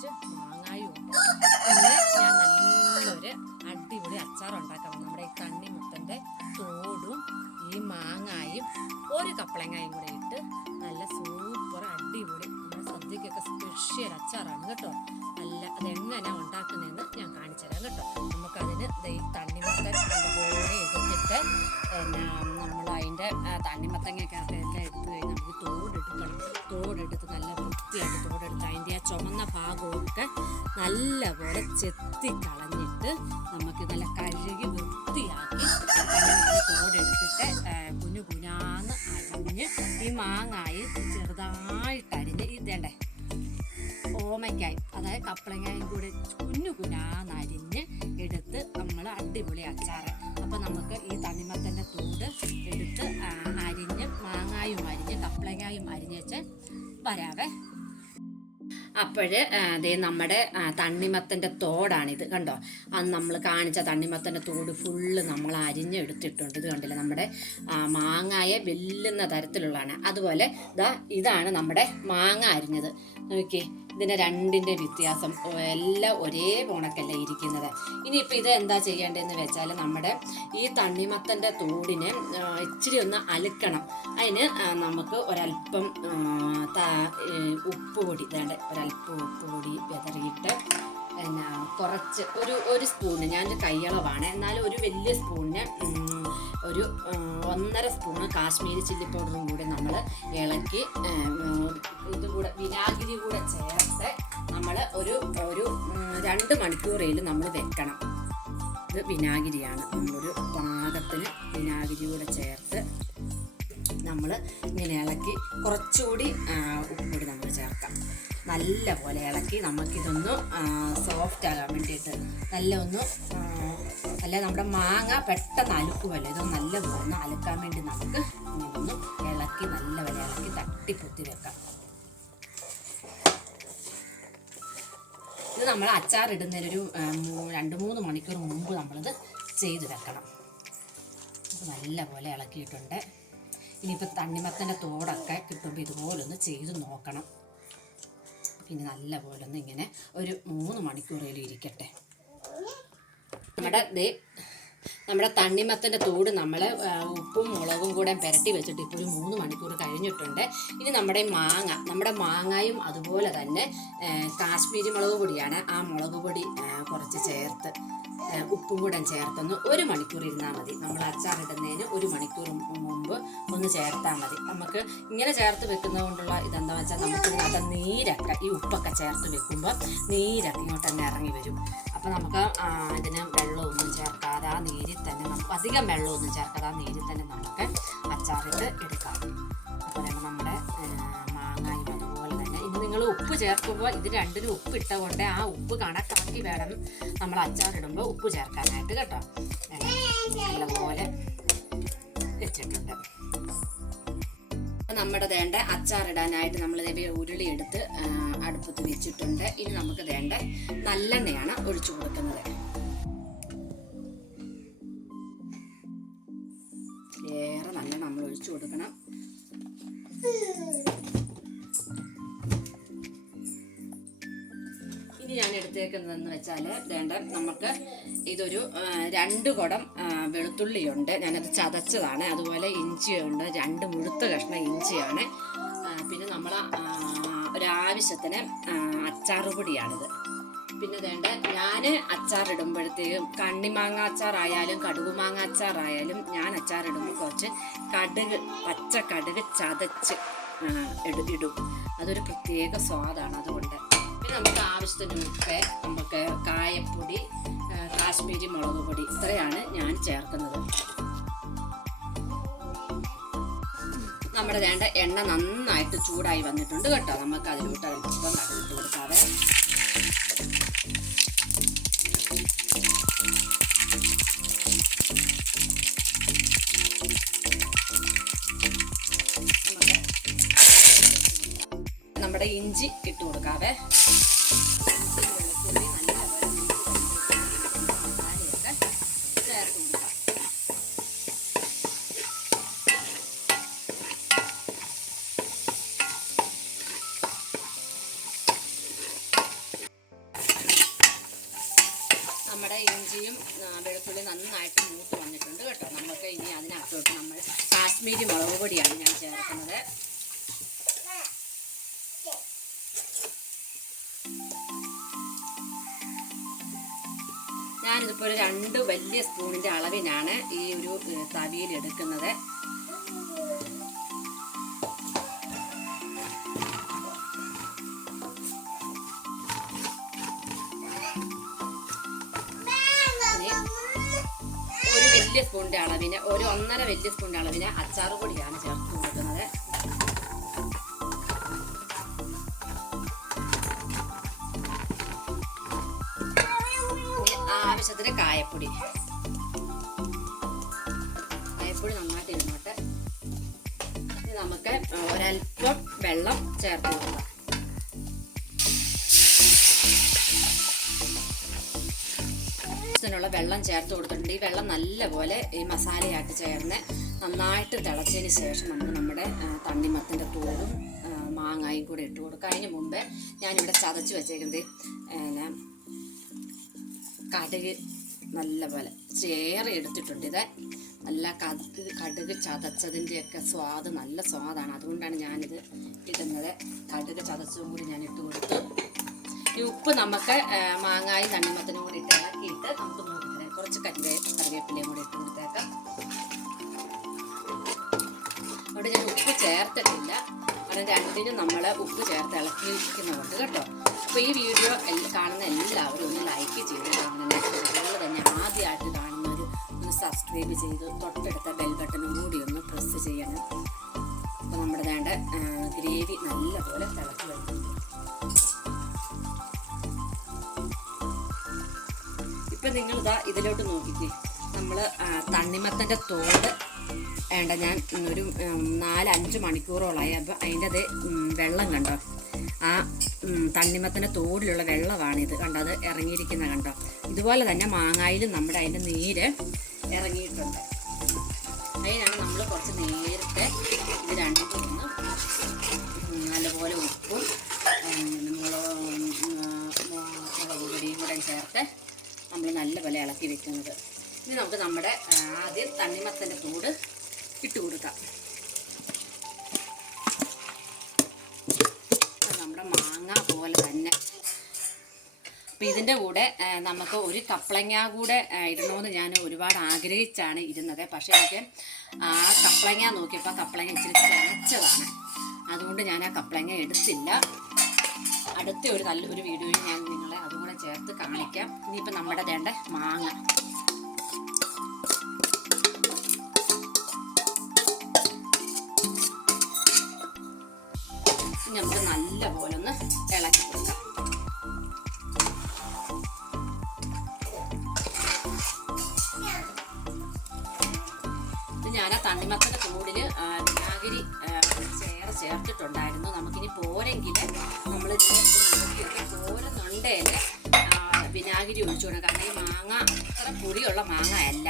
കുറച്ച് മാങ്ങായും ഉണ്ട്. പിന്നെ ഞാൻ നല്ലൊരു അടിപൊളി അച്ചാർ ഉണ്ടാക്കണം. നമ്മുടെ ഈ തണ്ണിമുത്തന്റെ തോടും ഈ മാങ്ങായും ഒരു കപ്പളങ്ങായും കൂടെ ഇട്ട് നല്ല സൂപ്പർ അടിപൊളി. നമ്മുടെ സദ്യക്കൊക്കെ സ്പെഷ്യൽ അച്ചാറാണ് കേട്ടോ. നല്ല അതെങ്ങനെ ഉണ്ടാക്കുന്നതെന്ന് ഞാൻ കാണിച്ചു തരാം കേട്ടോ. നമുക്കതിന് ഈ തണ്ണിമത്തൻ നല്ലപോലെ എടുത്തിട്ട് പിന്നെ നമ്മൾ അതിന്റെ തണ്ണിമത്തങ്ങയൊക്കെ എല്ലാം എടുത്ത് കഴിഞ്ഞ് നമുക്ക് തോടെടുക്കണം തോടെടുത്ത് നല്ല വൃത്തിയായിട്ട് തോടെടുത്ത് അതിന്റെ ആ ചുമന്ന ഭാഗമൊക്കെ നല്ലപോലെ ചെത്തി കളഞ്ഞിട്ട് നമുക്ക് നല്ല കഴുകി വൃത്തിയാക്കി തോടെടുത്തിട്ട് കുഞ്ഞു കുഞ്ഞാന്ന് അരിഞ്ഞ് ഈ മാങ്ങായി ചെറുതായിട്ട് അരിഞ്ഞ് ഓമയ്ക്കായി. അതായത് കപ്പളങ്ങായും കൂടെ കുഞ്ഞു കുനാന്നരിഞ്ഞ് എടുത്ത് നമ്മൾ അടിപൊളി അച്ചാറ്. അപ്പോൾ നമുക്ക് ഈ തണിമത്തന്റെ തൂട് എടുത്ത് അരിഞ്ഞ് മാങ്ങായും അരിഞ്ഞ് കപ്പളങ്ങായും അരിഞ്ഞ് വെച്ച് വരാവേ. അപ്പോഴ് അതേ നമ്മുടെ തണ്ണിമത്തന്റെ തോടാണിത് കണ്ടോ? അന്ന് നമ്മൾ കാണിച്ച തണ്ണിമത്തന്റെ തോട് ഫുള്ള് നമ്മൾ അരിഞ്ഞെടുത്തിട്ടുണ്ട്. ഇത് കണ്ടില്ലേ? നമ്മുടെ മാങ്ങായെ വെല്ലുന്ന തരത്തിലുള്ളതാണ്. അതുപോലെ ഇതാ ഇതാണ് നമ്മുടെ മാങ്ങ അരിഞ്ഞത്. നോക്കിയേ. ഇതിന്റെ രണ്ടിന്റെ വ്യത്യാസം എല്ലാം ഒരേ പോണക്കല്ലേ ഇരിക്കുന്നത്. ഇനിയിപ്പോൾ ഇത് എന്താ ചെയ്യേണ്ടതെന്ന് വെച്ചാൽ നമ്മുടെ ഈ തണ്ണിമത്തന്റെ തോടിനെ ഇച്ചിരി ഒന്ന് അലുക്കണം. അതിന് നമുക്ക് ഒരല്പം ഉപ്പ് പൊടി വേണ്ട ഒരല്പം ഉപ്പ് പൊടി വിതറിയിട്ട് പിന്നെ കുറച്ച് ഒരു ഒരു സ്പൂണ് ഞാൻ കൈയളവാണ്. എന്നാലും ഒരു വലിയ സ്പൂണിന് ഒരു ഒന്നര സ്പൂണ് കാശ്മീരി ചില്ലി പൗഡറും കൂടി നമ്മൾ ഇളക്കി ഇത് കൂടെ വിനാഗിരി കൂടെ ചേർത്ത് നമ്മൾ ഒരു ഒരു രണ്ട് മണിക്കൂറേലും നമ്മൾ വെക്കണം. ഇത് വിനാഗിരിയാണ്. നമ്മളൊരു പാകത്തിന് വിനാഗിരി കൂടെ ചേർത്ത് നമ്മൾ ഇങ്ങനെ ഇളക്കി കുറച്ചുകൂടി ഉപ്പുകൂടി നമ്മൾ ചേർക്കാം. നല്ല പോലെ ഇളക്കി നമുക്കിതൊന്ന് സോഫ്റ്റ് ആകാൻ വേണ്ടിയിട്ട് നല്ല ഒന്ന് അല്ല നമ്മുടെ മാങ്ങ പെട്ടെന്ന് അലുക്കുമല്ലോ. ഇതൊന്ന് നല്ല പോലെ ഒന്ന് അലുക്കാൻ വേണ്ടി നമുക്ക് ഇതൊന്ന് ഇളക്കി നല്ല പോലെ ഇളക്കി തട്ടിപ്പൊത്തി വെക്കാം. ഇത് നമ്മൾ അച്ചാറിടുന്നതിനൊരു രണ്ട് മൂന്ന് മണിക്കൂർ മുമ്പ് നമ്മളിത് ചെയ്ത് വെക്കണം. നല്ല പോലെ ഇളക്കിയിട്ടുണ്ട്. ഇനിയിപ്പോൾ തണ്ണിമത്തന്റെ തോടൊക്കെ കിട്ടുമ്പോൾ ഇതുപോലൊന്ന് ചെയ്ത് നോക്കണം. പിന്നെ നല്ല പോലെ ഒന്ന് ഇങ്ങനെ ഒരു മൂന്ന് മണിക്കൂറേലും ഇരിക്കട്ടെ. നമ്മുടെ ദേ നമ്മുടെ തണ്ണിമത്തന്റെ തോട് നമ്മൾ ഉപ്പും മുളകും കൂടെ പുരട്ടി വെച്ചിട്ട് ഇപ്പോൾ ഒരു മൂന്ന് മണിക്കൂർ കഴിഞ്ഞിട്ടുണ്ട്. ഇനി നമ്മുടെ മാങ്ങ നമ്മുടെ മാങ്ങയും അതുപോലെ തന്നെ കാശ്മീരി മുളക് പൊടിയാണ് ആ മുളക് പൊടി കുറച്ച് ചേർത്ത് ഉപ്പും കൂടെ ചേർത്തൊന്ന് ഒരു മണിക്കൂർ ഇരുന്നാൽ മതി. നമ്മൾ അച്ചാറിടുന്നതിന് ഒരു മണിക്കൂർ മുമ്പ് ഒന്ന് ചേർത്താൽ മതി. നമുക്ക് ഇങ്ങനെ ചേർത്ത് വെക്കുന്നത് കൊണ്ടുള്ള ഇതെന്താ വെച്ചാൽ നമുക്ക് ഇതിനകത്ത് നീരൊക്കെ ഈ ഉപ്പൊക്കെ ചേർത്ത് വെക്കുമ്പോൾ നീരൊക്കെ ഇങ്ങോട്ട് തന്നെ ഇറങ്ങി വരും. അപ്പം നമുക്ക് അതിന് വെള്ളമൊന്നും ചേർക്കാതെ ആ നീരിൽ തന്നെ നമുക്ക് അധികം വെള്ളമൊന്നും ചേർക്കാതെ ആ നീരിൽ തന്നെ നമുക്ക് അച്ചാറിട്ട് എടുക്കാം. അപ്പോൾ നമ്മുടെ ഉപ്പ് ചേർക്കുമ്പോൾ ഇത് രണ്ടിനും ഉപ്പ് ഇട്ട കൊണ്ട് ആ ഉപ്പ് കണക്കാക്കി വേണം. നമ്മൾ അച്ചാറിടുമ്പോൾ ഉപ്പ് ചേർക്കാനായിട്ട് കേട്ടോ. നല്ലപോലെ വെച്ചിട്ടുണ്ട്. നമ്മുടെ വേണ്ട അച്ചാറിടാനായിട്ട് നമ്മൾ ഉരുളി എടുത്ത് അടുപ്പത്ത് വെച്ചിട്ടുണ്ട്. ഇനി നമുക്ക് വേണ്ട നല്ലെണ്ണയാണ് ഒഴിച്ചു കൊടുക്കുന്നത്. ഏറെ നല്ല നമ്മൾ ഒഴിച്ചു കൊടുക്കണം. എടുത്തേക്കുന്നതെന്ന് വെച്ചാൽ വേണ്ട നമുക്ക് ഇതൊരു രണ്ട് കുടം വെളുത്തുള്ളിയുണ്ട്. ഞാനത് ചതച്ചതാണ്. അതുപോലെ ഇഞ്ചിയുണ്ട്. രണ്ട് മുഴുത്ത കഷ്ണം ഇഞ്ചിയാണ്. പിന്നെ നമ്മൾ ഒരാവശ്യത്തിന് ആ, അച്ചാറ് പൊടിയാണിത് പിന്നെ വേണ്ട ഞാൻ അച്ചാറിടുമ്പോഴത്തേക്കും കണ്ണിമാങ്ങ അച്ചാറായാലും കടുകുമാങ്ങ അച്ചാറായാലും ഞാൻ അച്ചാറിടുമ്പോൾ കുറച്ച് കടുക് പച്ച കടുക് ചതച്ച് ഇടും. അതൊരു പ്രത്യേക സ്വാദാണ് അതുകൊണ്ട്. നമുക്ക് ആവശ്യത്തിന് ഉപ്പ് നമുക്ക് കായപ്പൊടി കാശ്മീരി മുളക് പൊടി ഇത്രയാണ് ഞാൻ ചേർക്കുന്നത്. നമ്മുടെ വേണ്ട എണ്ണ നന്നായിട്ട് ചൂടായി വന്നിട്ടുണ്ട് കേട്ടോ. നമുക്ക് അതിലോട്ട് അല്പം കടുകിട്ട് കൊടുക്കാതെ ഇട്ട് കൊടുക്കാവേ. നമ്മുടെ ഇഞ്ചിയും വെളുത്തുള്ളി നന്നായിട്ട് മൂത്ത് വന്നിട്ടുണ്ട് കേട്ടോ. നമുക്ക് ഇനി അതിനകത്തോട്ട് നമ്മൾ കാശ്മീരി മുളക് പൊടിയാണ് ഞാൻ ചേർക്കുന്നത്. ഞാനിതിപ്പോൾ ഒരു രണ്ട് വലിയ സ്പൂണിന്റെ അളവിനാണ് ഈ ഒരു തവിയിൽ എടുക്കുന്നത്. ഒരു വലിയ സ്പൂണിന്റെ അളവിന് ഒരു ഒന്നര വലിയ സ്പൂണിന്റെ അളവിന് അച്ചാറ് പൊടിയാണ് ചേർത്ത് കൊടുക്കുന്നത്. കായപ്പൊടി കായപ്പൊടി നന്നായിട്ട് ഇരുന്നോട്ടെ ഇനി നമുക്ക് ഒരൽപ്പം വെള്ളം ചേർത്ത് കൊടുക്കാം. ുള്ള വെള്ളം ചേർത്ത് കൊടുത്തിട്ടുണ്ട്. ഈ വെള്ളം നല്ലപോലെ ഈ മസാലയായിട്ട് ചേർന്ന് നന്നായിട്ട് തിളച്ചതിന് ശേഷം നമ്മൾ നമ്മുടെ തണ്ണിമത്തിന്റെ തോടും മാങ്ങായും കൂടെ ഇട്ട് കൊടുക്കുക അതിന് മുമ്പേ ഞാനിവിടെ ചതച്ച് വെച്ചേക്കുന്നത് കടുക് നല്ലപോലെ. ചേറി എടുത്തിട്ടുണ്ട്. ഇത് നല്ല കടുക് ചതച്ചതിന്റെയൊക്കെ സ്വാദ് നല്ല സ്വാദാണ്. അതുകൊണ്ടാണ് ഞാനിത് ഇടുന്നത്. കടുക് ചതച്ചതും കൂടി ഞാൻ ഇട്ട് കൊടുത്തു. ഈ ഉപ്പ് നമുക്ക് മാങ്ങായി തണ്ണിമത്തനും കൂടി ഇട്ട് ഇളക്കിയിട്ട് നമുക്ക് നോക്കിത്തരാം കുറച്ച് കരിവേ കറിവേപ്പിലയും കൂടി ഇട്ട് കൊടുത്തേക്കാം. അവിടെ ഞാൻ ഉപ്പ് ചേർത്തിട്ടില്ല. കാരണം രണ്ടിനും നമ്മൾ ഉപ്പ് ചേർത്ത് ഇളക്കി വയ്ക്കുന്നുണ്ട് കേട്ടോ. അപ്പോൾ ഈ വീഡിയോ കാണുന്ന എല്ലാവരും ഒന്ന് ലൈക്ക് ചെയ്ത് കാണുന്നത് ആദ്യമായിട്ട് കാണുന്നവർ ഒന്ന് സബ്സ്ക്രൈബ് ചെയ്ത് തൊട്ടടുത്ത ബെൽ ബട്ടണും കൂടി ഒന്ന് പ്രസ് ചെയ്യണം. അപ്പോൾ നമ്മുടെ വേണ്ട ഗ്രേവി നല്ലപോലെ തിളക്കി വരുന്നുണ്ട്. ഇപ്പം നിങ്ങളിതാ ഇതിലോട്ട് നോക്കിക്കേ. നമ്മൾ തണ്ണിമത്തന്റെ തോട് വേണ്ട ഞാൻ ഒരു നാലഞ്ച് മണിക്കൂറോളായി. അപ്പോൾ അതിന്റെ അത് വെള്ളം കണ്ടോ? ആ തണ്ണിമത്തന്റെ തോടിലുള്ള വെള്ളമാണിത്. കണ്ടോ അത് ഇറങ്ങിയിരിക്കുന്ന കണ്ടോ? ഇതുപോലെ തന്നെ മാങ്ങായിലും നമ്മുടെ അതിന്റെ നീര് ഇറങ്ങിയിട്ടുണ്ട്. അതിനാണ് നമ്മൾ കുറച്ച് നേരത്തെ ഇത് രണ്ടും നല്ലപോലെ ഉപ്പും മുളക് പൊടിയും കൂടെ ചേർത്ത് നമ്മൾ നല്ലപോലെ ഇളക്കി വെക്കുന്നത്. ഇനി നമുക്ക് നമ്മുടെ ആദ്യം തണ്ണിമത്തന്റെ തോട് ഇട്ട് കൊടുക്കാം അത് നമ്മുടെ മാങ്ങ പോലെ തന്നെ അപ്പം ഇതിന്റെ കൂടെ നമുക്ക് ഒരു കപ്പളങ്ങ കൂടെ ഇടണമെന്ന് ഞാൻ ഒരുപാട് ആഗ്രഹിച്ചാണ് ഇരുന്നത്. പക്ഷേ എനിക്ക് ആ കപ്പളങ്ങ നോക്കിയപ്പോൾ കപ്പളങ്ങ ഇച്ചിരി ചതച്ചതാണ്. അതുകൊണ്ട് ഞാൻ ആ കപ്പളങ്ങ എടുത്തില്ല. അടുത്ത ഒരു നല്ല ഒരു വീഡിയോയിൽ ഞാൻ നിങ്ങളെ അതും കൂടെ ചേർത്ത് കാണിക്കാം. ഇനിയിപ്പോൾ നമ്മുടെ വേണ്ട മാങ്ങ. നമുക്ക് നല്ലപോലെ ഞാൻ ആ തണ്ണിമത്തന്റെ കൂടിൽ വിനാഗിരി ചേർ ചേർത്തിട്ടുണ്ടായിരുന്നു. നമുക്കിനി പോരെങ്കിൽ നമ്മൾ പോരുന്നുണ്ടേൽ വിനാഗിരി ഒഴിച്ചു കൊടുക്കാം കാരണം ഈ മാങ്ങ അത്ര പുളിയുള്ള മാങ്ങ അല്ല.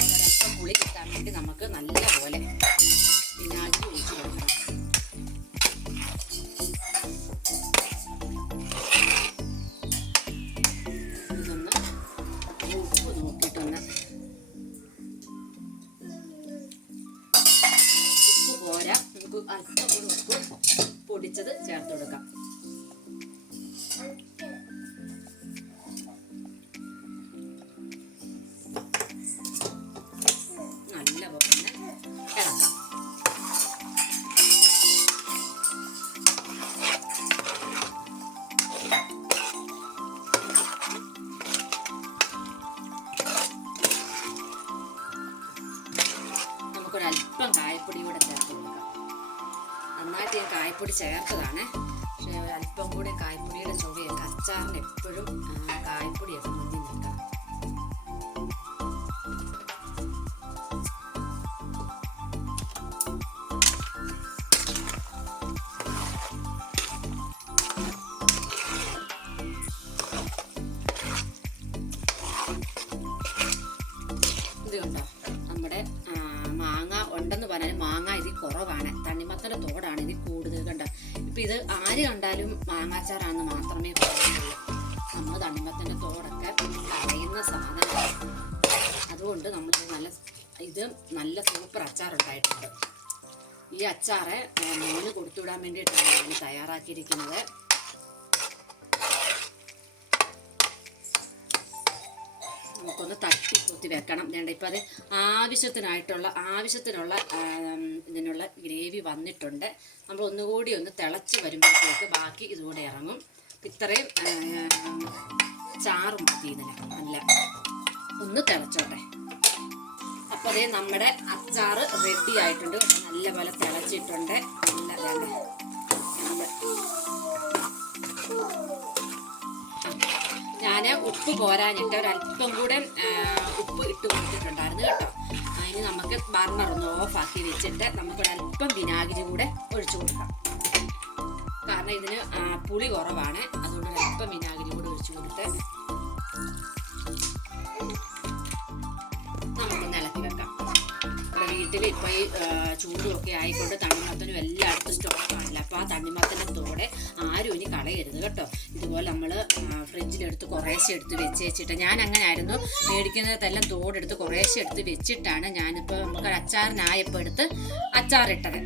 അല്പം പുളി കിട്ടാൻ വേണ്ടി നമുക്ക് നല്ലപോലെ വിനാഗിരി ഒഴിച്ചു കൊടുക്കണം. കൂടെ കായ്പൊടിയുടെ ചുവയുണ്ട് അച്ചാറിന് എപ്പോഴും കായ്പൊടിയൊക്കെ മുന്നിൽ നിൽക്കണം. നമ്മുടെ മാങ്ങ ഉണ്ടെന്ന് പറഞ്ഞാൽ മാങ്ങ ഇതിൽ കുറവാണ്. തണ്ണിമത്തന്റെ തോടാണ് ഇതിൽ കൂടുതൽ കണ്ട? ഇപ്പം ഇത് ആര് കണ്ടാലും മാങ്ങാച്ചാറാണെന്ന് മാത്രമേ പറയുന്നുള്ളൂ. നമ്മൾ തണ്ണിമത്തന്റെ തോടൊക്കെ കളയുന്ന സാധനമാണ്. അതുകൊണ്ട് നമ്മൾ നല്ല ഇത് നല്ല സൂപ്പർ അച്ചാറുണ്ടായിട്ടുണ്ട് ഈ അച്ചാറ് മോന് കൊടുത്തുവിടാൻ വേണ്ടിയിട്ടാണ് ഞാൻ തയ്യാറാക്കിയിരിക്കുന്നത്. നമുക്കൊന്ന് തട്ടി കുത്തി വെക്കണം. വേണ്ട ഇപ്പം അത് ആവശ്യത്തിനായിട്ടുള്ള ആവശ്യത്തിനുള്ള ഇതിനുള്ള ഗ്രേവി വന്നിട്ടുണ്ട്. നമ്മൾ ഒന്നുകൂടി ഒന്ന് തിളച്ച് വരുമ്പോഴത്തേക്ക് ബാക്കി ഇതുകൂടെ ഇറങ്ങും. ഇത്രയും ചാറ് മതി ഇതിന്. നല്ല ഒന്ന് തിളച്ചോട്ടെ. അപ്പോൾ അതേ നമ്മുടെ അച്ചാർ റെഡി ആയിട്ടുണ്ട്. നല്ലപോലെ തിളച്ചിട്ടുണ്ട്. നല്ല ഞാൻ ഉപ്പ് പോരാഞ്ഞിട്ട് ഒരല്പം കൂടെ ഉപ്പ് ഇട്ട് കൊടുത്തിട്ടുണ്ടായിരുന്നു കേട്ടോ. അതിന് നമുക്ക് ബർണർ ഒന്ന് ഓഫാക്കി വെച്ചിട്ട് നമുക്കൊരല്പം വിനാഗിരി കൂടെ ഒഴിച്ചു കൊടുക്കാം. കാരണം ഇതിന് പുളി കുറവാണ്. അതുകൊണ്ട് ഒരല്പം വിനാഗിരി കൂടെ ഒഴിച്ചു കൊടുത്ത് നമുക്കൊന്ന് ഇളക്കി വെക്കാം. ഇവിടെ വീട്ടിൽ ഇപ്പോൾ ഈ ചൂടുമൊക്കെ ആയിക്കൊണ്ട് തണ്ണിമത്തനും എല്ലായിടത്തും സ്റ്റോക്കാണല്ലോ അപ്പോൾ ആ തണ്ണിമത്തനത്തോടെ ആരും ഇനി കളയരുത് കേട്ടോ. ഇതുപോലെ നമ്മൾ ഫ്രിഡ്ജിലെടുത്ത് കുറേശ്ശെ എടുത്ത് വെച്ച് വെച്ചിട്ട് ഞാൻ അങ്ങനെ ആയിരുന്നു മേടിക്കുന്നതെല്ലാം തോടെടുത്ത് കുറേശ്ശെ എടുത്ത് വെച്ചിട്ടാണ് ഞാനിപ്പോൾ നമുക്ക് അച്ചാറിനായപ്പോൾ എടുത്ത് അച്ചാറിട്ടത്.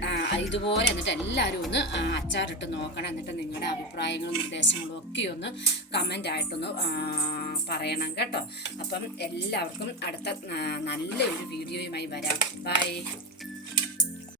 ഇതുപോലെ എന്നിട്ട് എല്ലാവരും ഒന്ന് അച്ചാറിട്ട് നോക്കണം. എന്നിട്ട് നിങ്ങളുടെ അഭിപ്രായങ്ങളും നിർദ്ദേശങ്ങളും ഒക്കെ ഒന്ന് കമന്റ് ആയിട്ടൊന്ന് പറയണം കേട്ടോ. അപ്പം എല്ലാവർക്കും അടുത്ത നല്ലൊരു വീഡിയോയുമായി വരാം. ബൈ